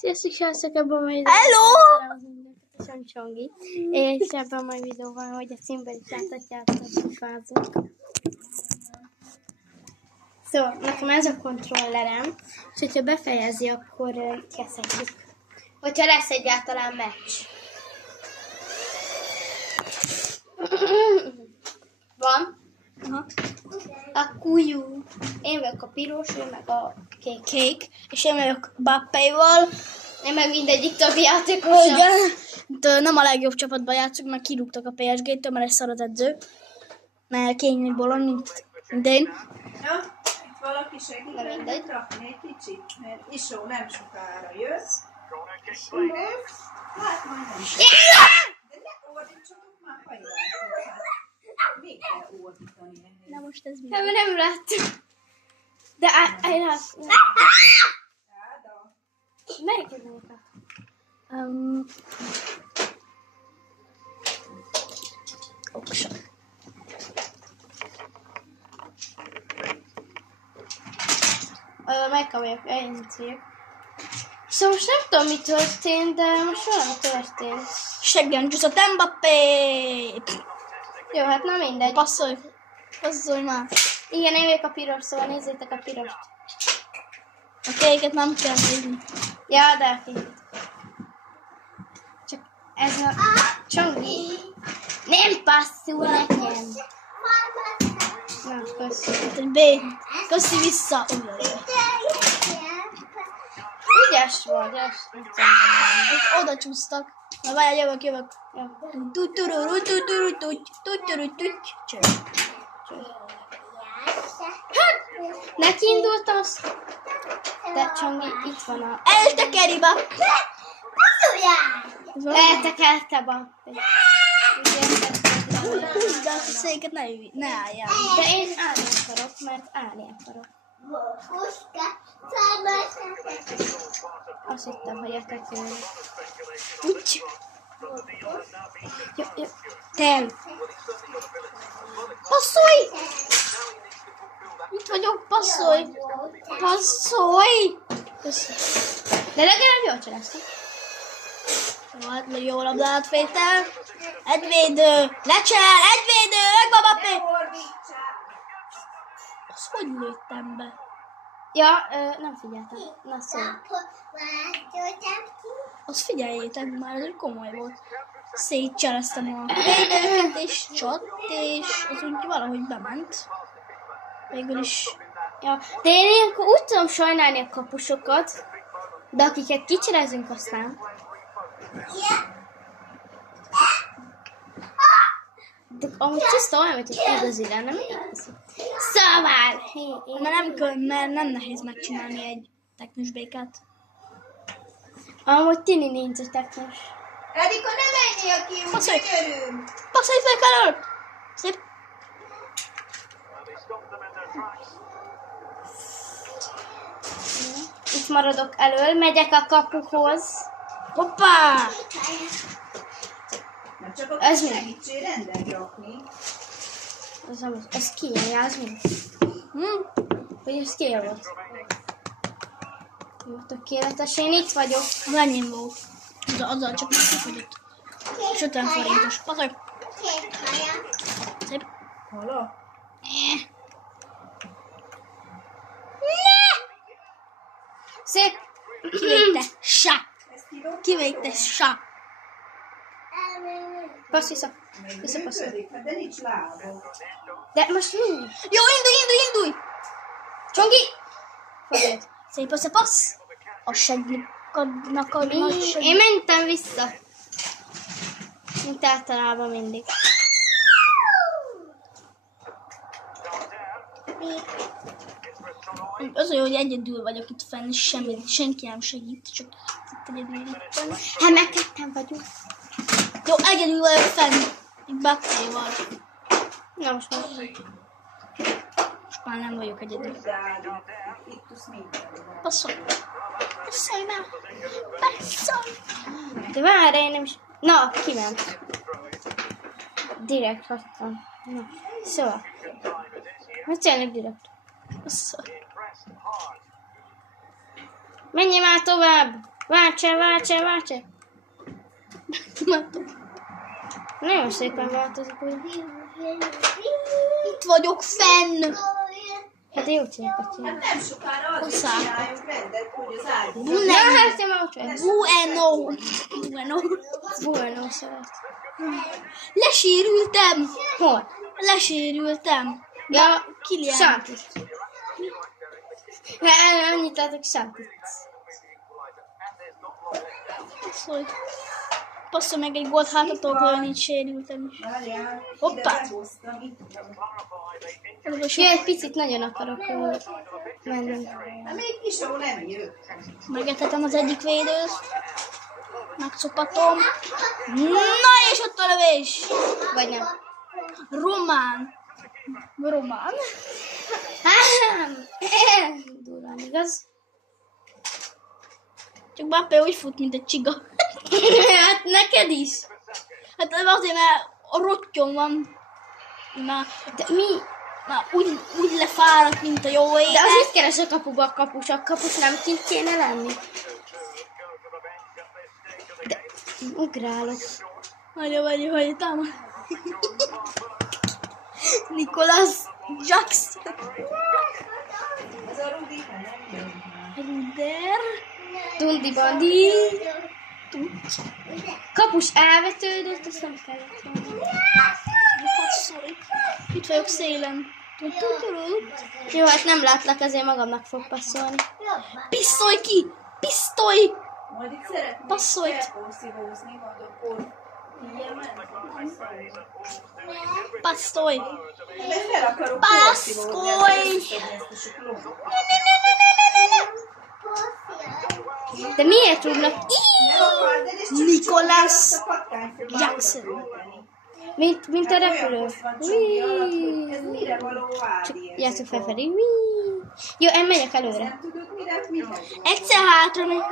Sziasztok, srácok, ebben a mai videóban Csongi, és ebben a mai videóban, hogy a címben is láthatjátok, hogy fázunk. Szóval, nekem ez a kontrollerem, és hogyha befejezi, akkor kezdhetjük. Hogyha lesz egyáltalán meccs. Van? Aha. Akkor jó. Én vagyok a piros, ő meg a kék, és én vagyok Bappéval. Én meg mindegyik többi játékosa. De nem a legjobb csapatban játszunk, mert kirúgtak a PSG-től, mert egy szar az edző. Mert kényelmi bolond, mint én. Ja, itt valaki segít rakni egy kicsit, mert Isó nem sokára jössz. Hát majdnem. De ne ordítsatok már hajátot. Még kell ordítani ennél. Na most ez mi? Nem láttuk. De láttam. Melyik ez a Oksa. Megkapjuk, elindítjuk. Szóval most nem tudom, mi történt, de most valami történt. Seggen csúszott Mbappé! Jó, hát na mindegy. Passzolj már! Igen, én vagyok a piros, szóval nézzétek a pirost. A kéket nem kell nézni. Ja, de csak ez a Csongi. Nem passzul nekem. Na, köszönöm. B. Köszi vissza. Ügyes vagy, ezt Itt oda csúsztak. Na várjál, jövök. neki indult az. De Csongi, itt van a... Eltekeri be! Eltekerte Bappé. Húzd be a széket, ne álljál. De én állni akarok, mert állni akarok. Azt hittem, hogy eltekeri. Úgy. Jó. Tel. Passzolj! Itt vagyok, passzolj! Passzolj! De legalább jól csinálsz. Hát jó labdát fétel. Egy védő. Lecsel, egy védő, Mbappé! Azt hogy lőttem be? Ja, nem figyeltem. Na szóval. Azt figyeljétek már, ez komoly volt. Szétcseleztem a védőket, és csat, és az úgy valahogy bement. Végül is. Ja, de én ilyenkor úgy tudom sajnálni a kapusokat, de akiket kicserezünk aztán. De amúgy tiszta olyan, mint hogy igazi lenne, nem igazi. Szóval! Na nem kell, mert nem nehéz megcsinálni egy teknős békát. Amúgy Tini nincs a teknős. Erika, ne menjél ki, úgy Passzolj! gyönyörűm! Passzolj fel elől! Szép! Itt maradok elől, megyek a kapuhoz. Hoppá! Nem csak a Ez mi? segítsél rendet rakni. Ez kijelje, az mi? Vagy ez kijelje volt? Jó, tökéletes, én itt vagyok. Az enyém volt. Azzal csak már kifogyott. És 50 forintos. Passzolj! Szép! Hala? Szép! Kivégte! Sá! Ezt kidobtad? Kivégte! Sá! Passz vissza. Még Visszapasszol. működik, hát de nincs lábok. De most mi? Jó, indulj! Csongi! Fogod. Szép összepassz! A segnikadnak a nagy segnik. Én mentem vissza. Mint általában mindig. Az olyan, hogy egyedül vagyok itt fenn, és senki nem segít, csak itt egyedül itt fenn. Hát meg ketten vagyunk. Jó, egyedül vagyok fenn. Itt Bappéval. Na most már. Most már nem vagyok egyedül. Itt tudsz minden. Passzolj! Passzolj már! Passzolj! De várj, én nem is... Na, kiment. Direkt hagytam. Na, szóval. Hát tényleg direkt. Passzolj! Menjél már tovább! Váltse! Nagyon szépen változik, ugye? Itt vagyok fenn. Hát jó csinálkat csinál. Hát nem sokára azért Hozzá. csináljunk rendet, hogy az ágyú. Na, hát te már ott vagy. Bueno. szeret. Lesérültem. Hol? Lesérültem. Ja, Kilian. Santit. Annyit látok, Santit. Passzol meg egy gólt hátatok, olyan így sérültem is. Várjál, Hoppá. ide behoztam, itt van. Ja, egy picit nagyon akarok menni. Hát még is, ahol nem jött. Megetetem az egyik védőt. Megszopatom. Na és ott a lövés. Vagy nem. Román. Durván, igaz? Csak Mbappé úgy fut, mint egy csiga. Hát neked is. Hát azért, mert a rottyon van. De mi? Na, úgy lefáradt, mint a jó De élet. az itt keres a kapuba a kapus nem kint kéne lenni. De ugrálok. Hagyja, támad. Nicolas Jackson. Ez a Rudi, ha nem jön már. Ruder. Dundi bandi. Kapus elvetődött, azt nem kellett volna. Passzolj. Itt vagyok szélen. Jó, hát nem látlak, ezért magamnak fog passzolni. Pisztolj ki! Pisztolj! Majd itt szeretnék Passzolt. felporszívózni, majd akkor ilyen menni. Passzolj! De fel akarok Passzolj! porszívózni, ezt a sok lomot. De miért rúgnak? Nem akar, de ez csak Nicolas azt a patkányfogát Jackson. fölteni. Mint a repülő. Ez mire való ádi? Játszok felfelé. Jó, én megyek előre. Nem tudod, mihez van? Egyszer hátra megy.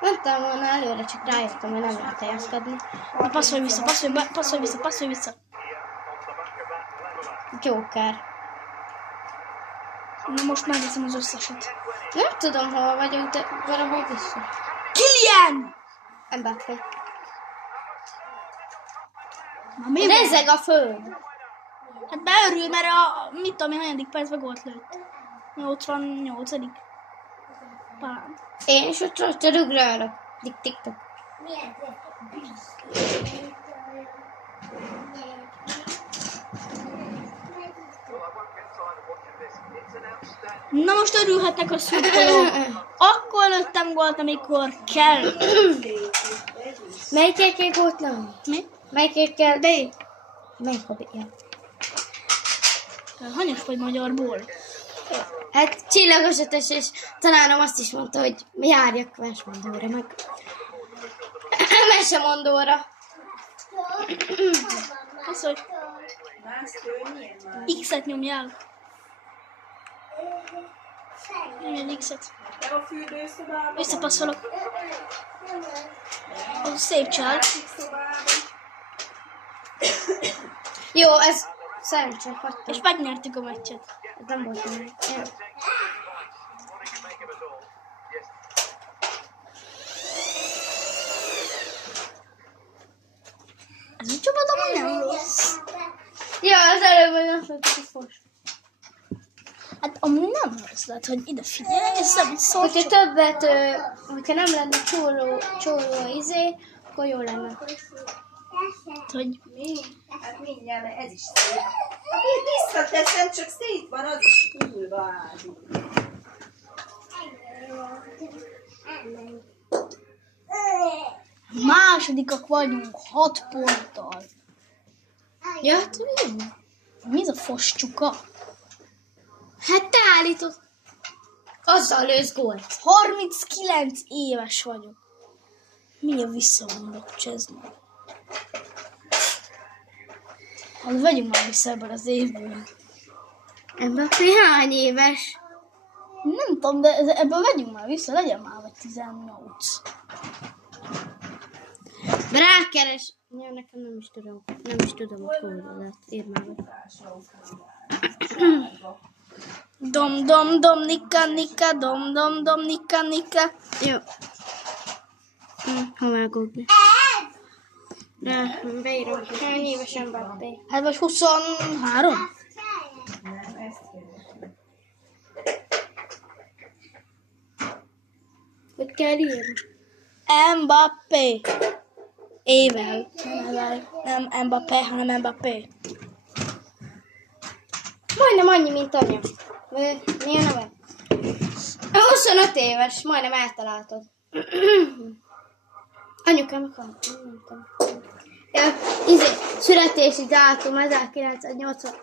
Mondtam volna előre, csak rájöttem, hogy nem lehet helyezkedni. Na, passzolj vissza. Joker. Na most megveszem az összeset. Nem tudom, hol vagyok, de valahol vissza. Kilian! Mbappé. Na mi van? Rezeg a föld. Hát beörül, mert a, mit tudom én, hanyadik percben gólt lőtt. 88. Talán. Én is ott ugrálok. Tik-tik-tok. Na most örülhetnek a szurkolók. Akkor lőttem gólt, amikor kell. Melyikért kell gólt lőni? Mi? Melyikért kell? B. Melyik a ja. Hanyas vagy magyarból? Hát csillagos ötös, és tanárom azt is mondta, hogy járjak versmondóra, meg mesemondóra. Az, hogy Más könnyű, már. X-et nyomjál. Nyomj egy X-et. Nem a fürdőszobában? Visszapasszolok. Az szép csál. Másik szobában? Jó, ez szerencsé, hagytam. És megnyertük a meccset. Ez nem volt meg. Jó. Ez a csapat amúgy nem rossz. Ja, az előbb olyan fogjuk a fos. Hát amúgy nem rossz, de hogy ide figyelj, ez nem szól. Hogyha többet, hogyha nem lenne csóró izé, akkor jó lenne. Hogy Mi? Hát mindjárt, mert ez is szép. Amit visszateszem, csak szét van, az is kurva ádi. másodikak vagyunk 6 ponttal. Ja, hát mi? Mi ez a foscsuka? Hát te állítod. Azzal lősz gólt. 39 éves vagyok. Milyen visszavonulok cseznek. Hát vegyünk már vissza ebből az évből. Mbappé hány éves? Nem tudom, de ebből vegyünk már vissza, legyen már vagy 18. Rákeres. Ja, nekem nem is tudom a kódodat. Írd már meg. Dom, dom, dom, nika, nika, dom, dom, dom, nika, nika. Jó. Ha vágok. Beírom. Hány éves Mbappé? Hát vagy 23? Nem, ezt kérdezem. Hogy kell írni? Mbappé. Ével. Nem Mbappé, hanem Mbappé. Majdnem annyi, mint anya. Mi a neve? 25 éves, majdnem eltaláltad. Anyukám, nem tudom. Születési dátum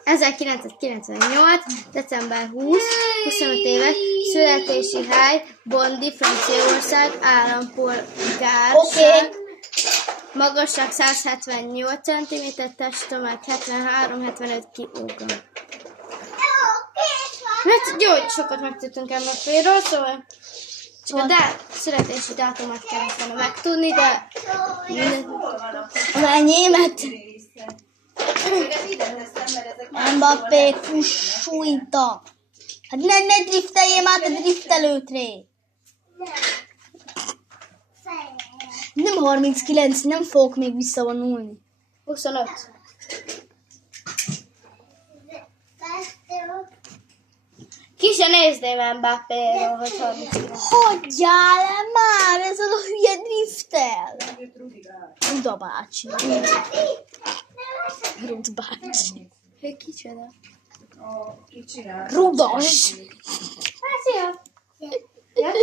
1998, december 20, 25 éves, születési hely, Bondy, Franciaország, állampolgárság, Oké. magasság 178 cm, testtömeg 73-75 kg. Hát jó, hogy sokat megtudtunk Mbappéről, szóval csak a születési dátumát kellett volna megtudni, de Hol van a Az enyémet. része? Ezeket ide teszem, mert ezek Mbappé fújta. Hát ne drifteljél már a driftelőtre. Nem 39, nem fogok még visszavonulni. 25. Ki se nézném Mbappéről, hogy 39. Hagyjál el már, ez a hülye driftel. jött Rudigál. Ruda bácsi. Rud bácsi. Ő kicsoda? Ki csinál? Rudas. Hát, szia! Gyere.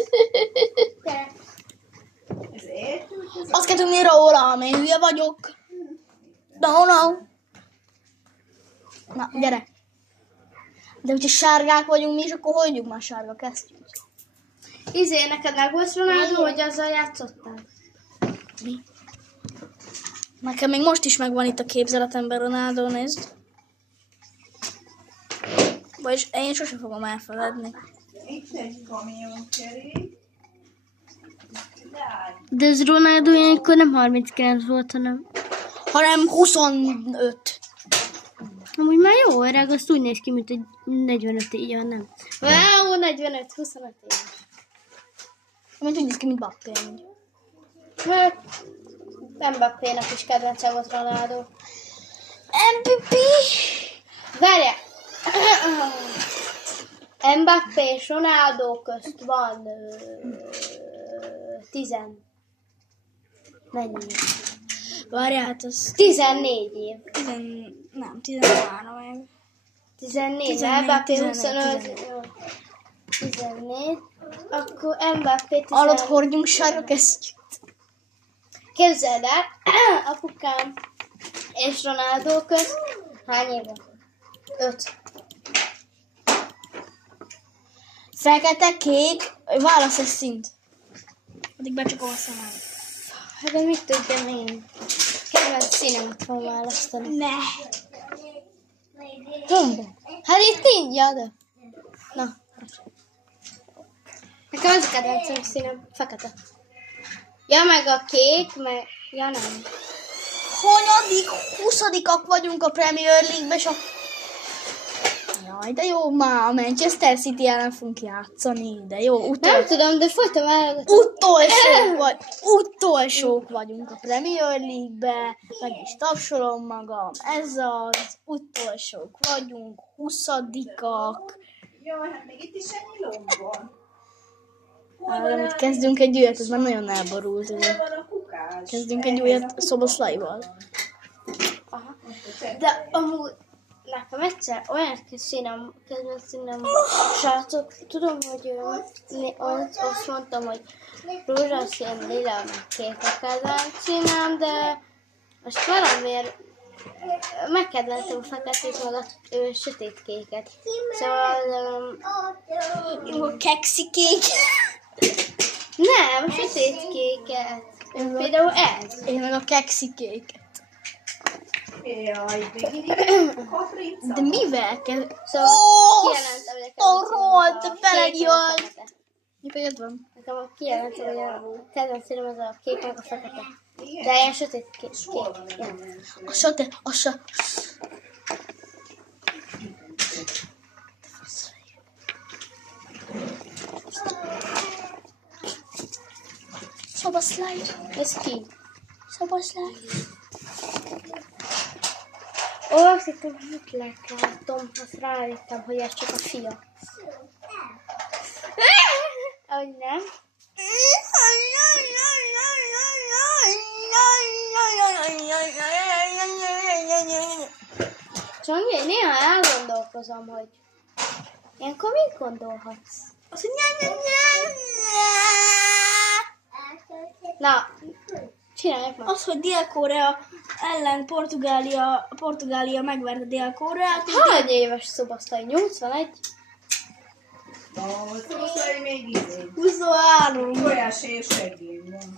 Ez értünk? Azt kell tudni rólam, én hülye vagyok. No. Na, gyere. De hogyha sárgák vagyunk mi is, akkor hagyjuk már sárga kesztyűt. Neked meg volt Ronaldo, hogy azzal játszottál? Mi? Nekem még most is megvan itt a képzeletemben Ronaldo, nézd. Vagyis én sose fogom elfeledni. Itt egy kamionkerék. De ez Ronaldo ilyenkor nem 39 volt, Hanem 25. amúgy már jó öreg, azt úgy néz ki, mint egy 45 így van, nem? Wow, 45, 25 éves. Mint úgy néz ki, mint Bappé. Hát, Mbappénak is kedvence volt Ronaldo. MVP! Várjál! Mbappé és Ronaldo közt van 10. Mennyi? Várjál, hát az 14 év. 13 év. 14, Mbappé 25. 14. Akkor Mbappé 10. Alatt hordjunk sárga kesztyűt. Képzeld el, apukám és Ronaldo közt hány éve? 5. Fekete, kék, válasz egy szint. Addig becsakom a szemem. Hát de mit tudjam én? Kedvenc színemet van választani. Ne! Tömbe. Hát itt így, ja, de. Na. Nekem az a kedvencem színem, fekete. Ja, meg a kék, meg... Ja, nem. Hanyadik, 20-ak vagyunk a Premier League-be, és a... Jaj, de jó, már a Manchester City ellen fogunk játszani, de jó, Nem tudom, de folyton válogatom. utolsók vagyunk a Premier League-be, meg is tapsolom magam, ez az, utolsók vagyunk, 20-ak. Jaj, hát még itt is ennyi lomb van. Amit kezdünk egy újat, ez már nagyon elborult. Hol van a kukás? Kezdünk egy újat Szoboszlaival. Aha. De amúgy nekem egyszer olyan színem, kedvenc színem, srácok, tudom, hogy azt mondtam, hogy rózsaszín, lila, meg kék a kedvenc színem, de most valamiért megkedventem a feketét, meg a sötét kéket. Szóval... A kekszi kék. Nem, a sötét kéket. Például ez. Én meg a kekszi kéket. Jaj, végig kaprica. De mivel kell? Szóval Ó, kijelentem, hogy szorod, a belenyölt. kék meg a fekete. Mi pedig van? Nekem a kijelentem, hogy a kedvenc színem az a kék meg a fekete. Igen. De ilyen sötét kék. Hol van Ja. A Szobaszláj. Ez ki? Szobaszláj. Ó, azt hittem, hogy mit látom, azt rájöttem, hogy ez csak a fia. Ahogy nem. Csongi, néha elgondolkozom, hogy ilyenkor mit gondolhatsz? Az, hogy Na, csináljuk meg. az, hogy Dél-Korea ellen Portugália megverte Dél-Koreát. Hány éves szobasztai? 81? Szobaszlai még izé. 23. Tojás és segély van.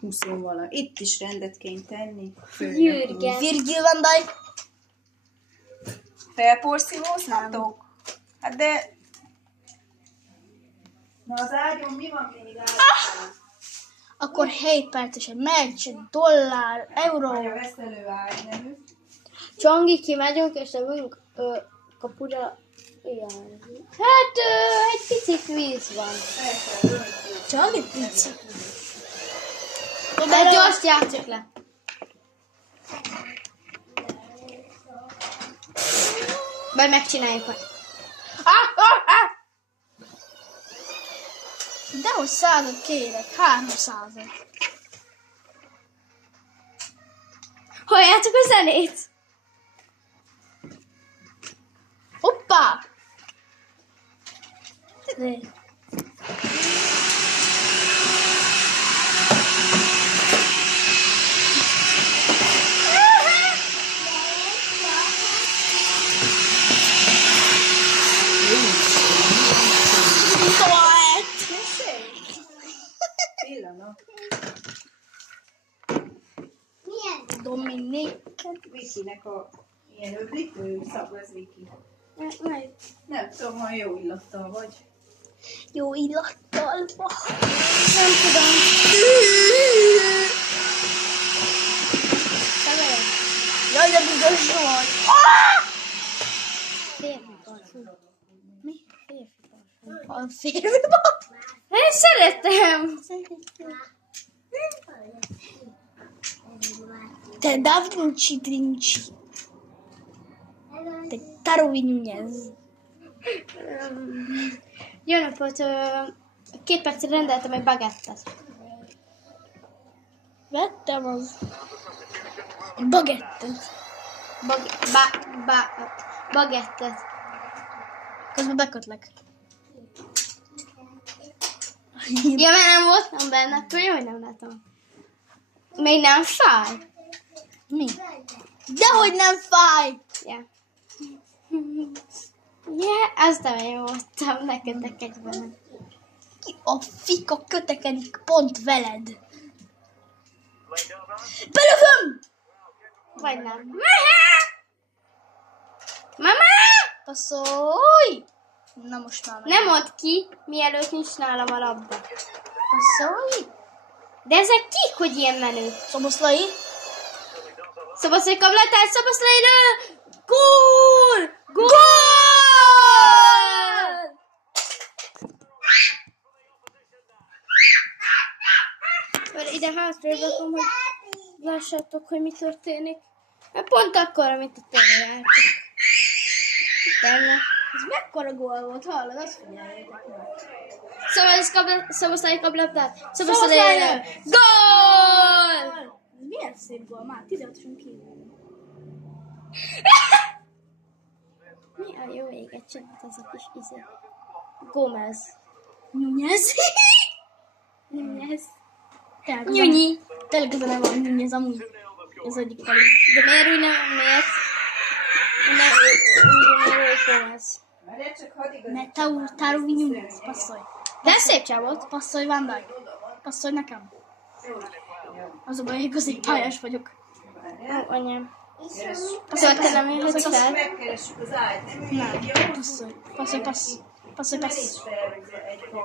20 vala. Itt is rendet kéne tenni. Jürgen. Virgil van Dijk. Felporszívózhatok? Hát de... Na az ágyon mi van még ágyon? Akkor 7 perces egy meccs, dollár, euró. Anya veszelő ágy nevű. Csongi, kimegyünk, és lövünk kapura. Jaj. Hát, egy picit víz van. Csak egy pici. Hát gyors játsszuk le. Vagy megcsináljuk meg. Dehogy 100-at kérek, 300-at. Halljátok a zenét? Hoppá! Pillanat. Dominik. Vikinek a ilyen öblítő szag, az Viki. Meg. Nem tudom, ha jó illattal vagy. Jó illattal. Nem tudom. Jaj, de büdös vagy. Férfi parfum. Mi? Férfi parfum. A férfiban? Én szeretem. Te Da Vinci Trinci. Te Tarovi Nunez. Jó napot, 2 percre rendeltem egy bagettet. Vettem az bagettet. Bagettet. Közben bekötlek. Ja, mert nem voltam benne, akkor jó, hogy nem látom. Még nem fáj? Mi? Dehogy nem fáj! Ja. Ja, aztán én voltam, ne kötekedj benne. Ki a fika kötekedik pont veled? Belövöm! Vagy nem. Mama! Passzolj! Na most már meg. Nem mondd ki, mielőtt nincs nálam a labda. Passzolj! De ezek kik, hogy ilyen menő? Szoboszlai! Szoboszlai kablatát, Szoboszlai lő! Gól! Gól! Mert ide hátrébb rakom, hogy lássátok, hogy mi történik. Mert pont akkor, amit a tévéjátok. Tényleg. Ez mekkora gól volt, hallod? Azt figyeljétek meg. Szoboszlai kablabdát. Szoboszlai Szoboszlai lő! lő! Gól! Ez milyen szép gól már, 16-oson kívül. Mi a jó éget csinált az a kis izé? Gomez. Nunez. Nunez. Nyunyi. Tényleg ezen van Nunez amúgy. Ez egyik talán. De miért úgy nem, miért? Nem úgy Gomez. Mert csak hadd igazán. Mert Tarovi Nunez. Passzolj. De szép csávó volt. Passzolj Van Dijk. Passzolj nekem. Az a baj, hogy középpályás vagyok. Ó, anyám. Szóval te nem jöhetsz Azt fel? megkeressük az ágyt, nem Nem. jó? Passzolj. Passzolj, passz. Passzolj, passz.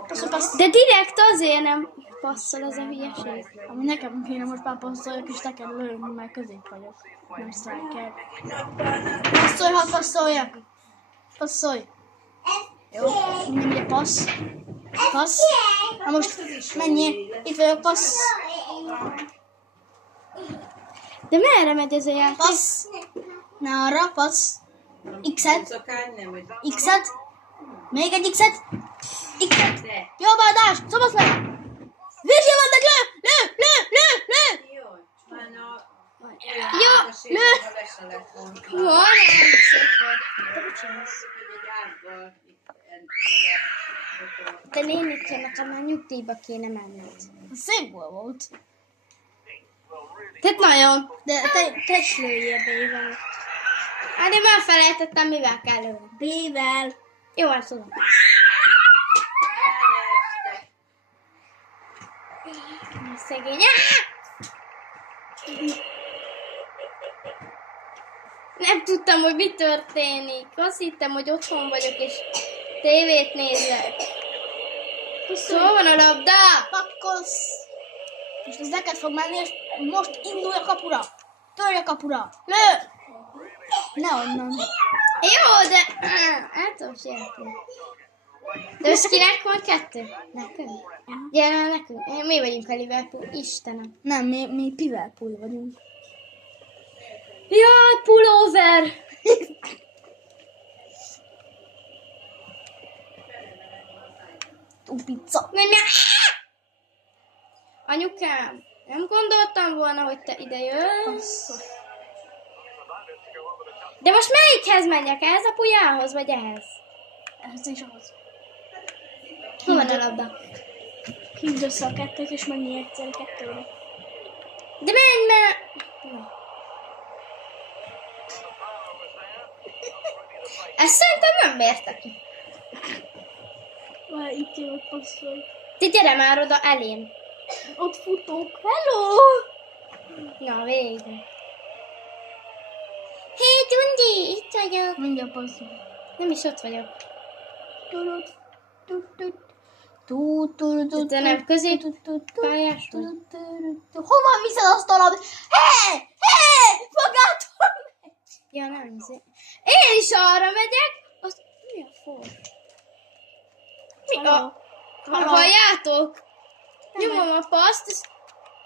Passzolj, passz. De direkt azért nem passzol ez a hülyeség. Ami nekem kéne most már passzoljak, és neked lőni, mert közép vagyok. Nem striker. Passzolj, ha passzoljak. Passzolj. Jó, minden passz. Passz. Na most menjél. Itt vagyok, passz. De merre megy ez a játék? Passz. Ne arra, passz. X-et. Szokány nem, hogy X-et. Még egy X-et. X-et. Jobb adás. Szabadsz meg. Vizsgál vannak, lő. jó. Már Jó, lő. lő. Hol? Nem szép volt. De mit csinálsz? De nénikkel nekem már nyugdíjba kéne menned. Szép volt. Tehát nagyon. De te is lőjél B-vel. Hát én már felejtettem, mivel kell lőni. B-vel. Jó, hát tudom. Szegény. Nem tudtam, hogy mi történik. Azt hittem, hogy otthon vagyok, és tévét nézek. Szóval van a labda. Pakkolsz. Most ez neked fog menni, és most indulj a kapura. Törj a kapura. Lő. Ne onnan. Jó, de... El tudom sérteni. De most kinek van 2? Nekünk? Gyere, nekünk. Mi vagyunk a Liverpool. Istenem. Nem, mi Liverpool vagyunk. Jaj, pulóver! Pizza. Nem. Anyukám, nem gondoltam volna, hogy te ide jössz. De most melyikhez menjek? Ehhez a pulyához, vagy ehhez? Ez is az. Hol van a labda? Hívd össze a kettőt, és menjél egyszer kettőre. De menj, mert... Ezt szerintem nem mérte ki. Vaj, itt jövök, passzol. Te gyere már oda elém. Ott futok. Hello! Na, végre. Hé, Dundi, itt vagyok. Mindjárt passzol. Nem is ott vagyok. De nem közép pályás vagy? Hova viszed azt a labdát? Hé! Magától megy! Ja, nem szép. Én is arra megyek. Az mi a for? Mi a... Halljátok? Nyomom a paszt, és...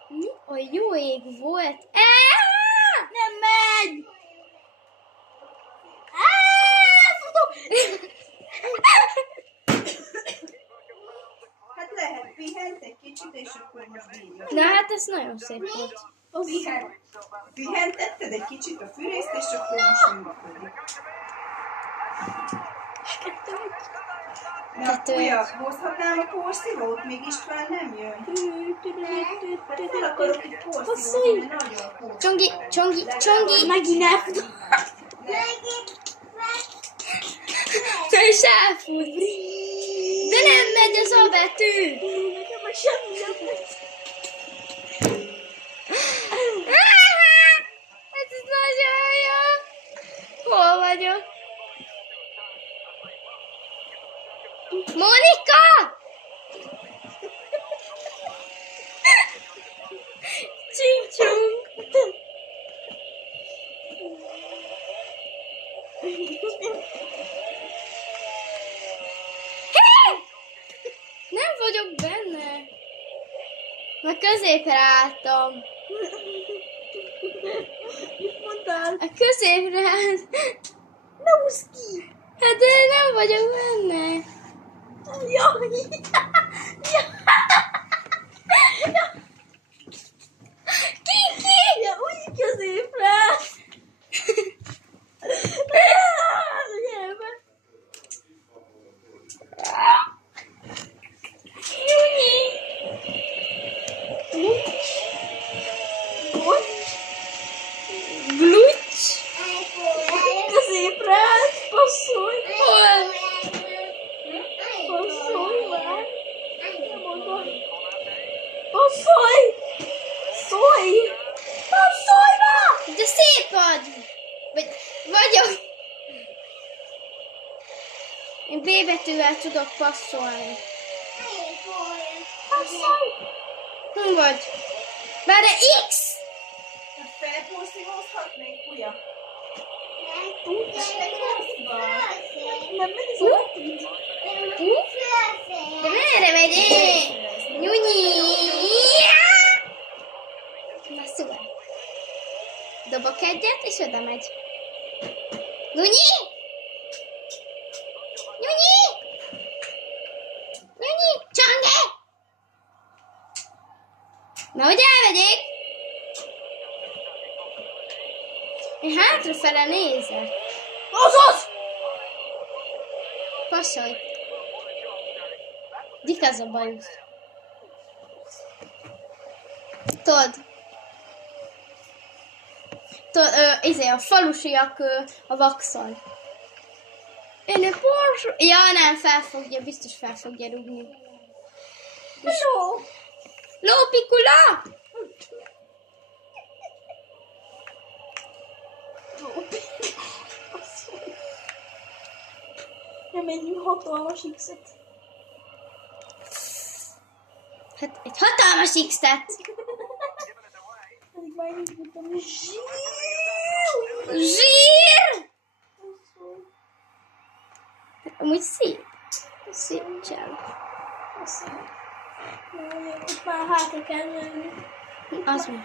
Mi a jó ég volt? Nem megy! Futok! Hát lehet, pihent egy kicsit, és akkor most bírja. Na hát ez nagyon szép volt. Pihentetted egy kicsit a fűrészt, és akkor most munkakodik. Kettő. Újabb, hozhatnám a porszívót, még István nem jön. Hát fel akarok egy porszívót, mert nagyon porszívó. Csongi. Megint elfutok. Te is elfut. De nem megy az a betű. Nekem már semmi nem megy. Ez nagyon jó. Hol vagyok? Monika! Csing-csong. Nem vagyok benne. Már középre álltam. Mit mondtál? A középre állt. Ne húzz ki! Hát de nem vagyok benne. Jaj! Ki? Ja, úgy középre! Gyere be! Blucs? Középre! Passzolj! Hol? Passzolj már! Nem oda! Passzolj! Szólj! Passzolj már! De szép vagy! Vagyok. Én B betűvel tudok passzolni. Passzolj! Hol vagy? Már de X! Felporszívózhatnék, Puja? Nem megy az a De merre megyél? Nyunyi! Na szóval. Dobok egyet, és oda megy. Nyunyi! Nyunyi! Nyunyi! Csange! Na, hogy elmegyek? Én hátrafele nézek. Azaz! Pasolj. Dik az a bajusz. Tudod, a falusiak a vakszon. Én egy Porsche... Ja, nem, felfogja, biztos fel fogja rúgni. Hello! Lópikula! Nem egy hatalmas X-et. Hát egy hatalmas X-et. Pedig már így mondtam, Zsír! Amúgy szép. Szép csel. Itt már hátra kell menni. Az mi? I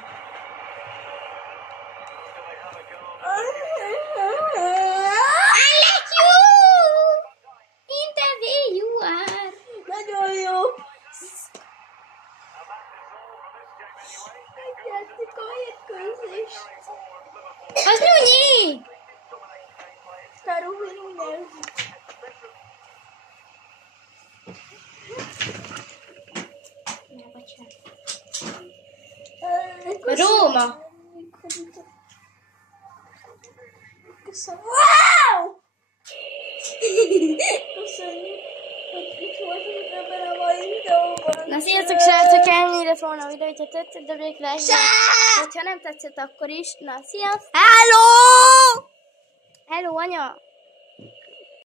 like you! In the way you are. Nagyon jó. Megjátszik a érkőzést. Az Nyunyi! Tarúvi nyerzik. Róma. Köszönöm. Wow! Köszönjük, hogy itt voltunk ebben a mai videóban. Na sziasztok srácok, ennyi lett volna a videó, hogyha tetszett, dobjuk le egy like. Ha nem tetszett, akkor is. Na sziasztok! Hello! Hello anya!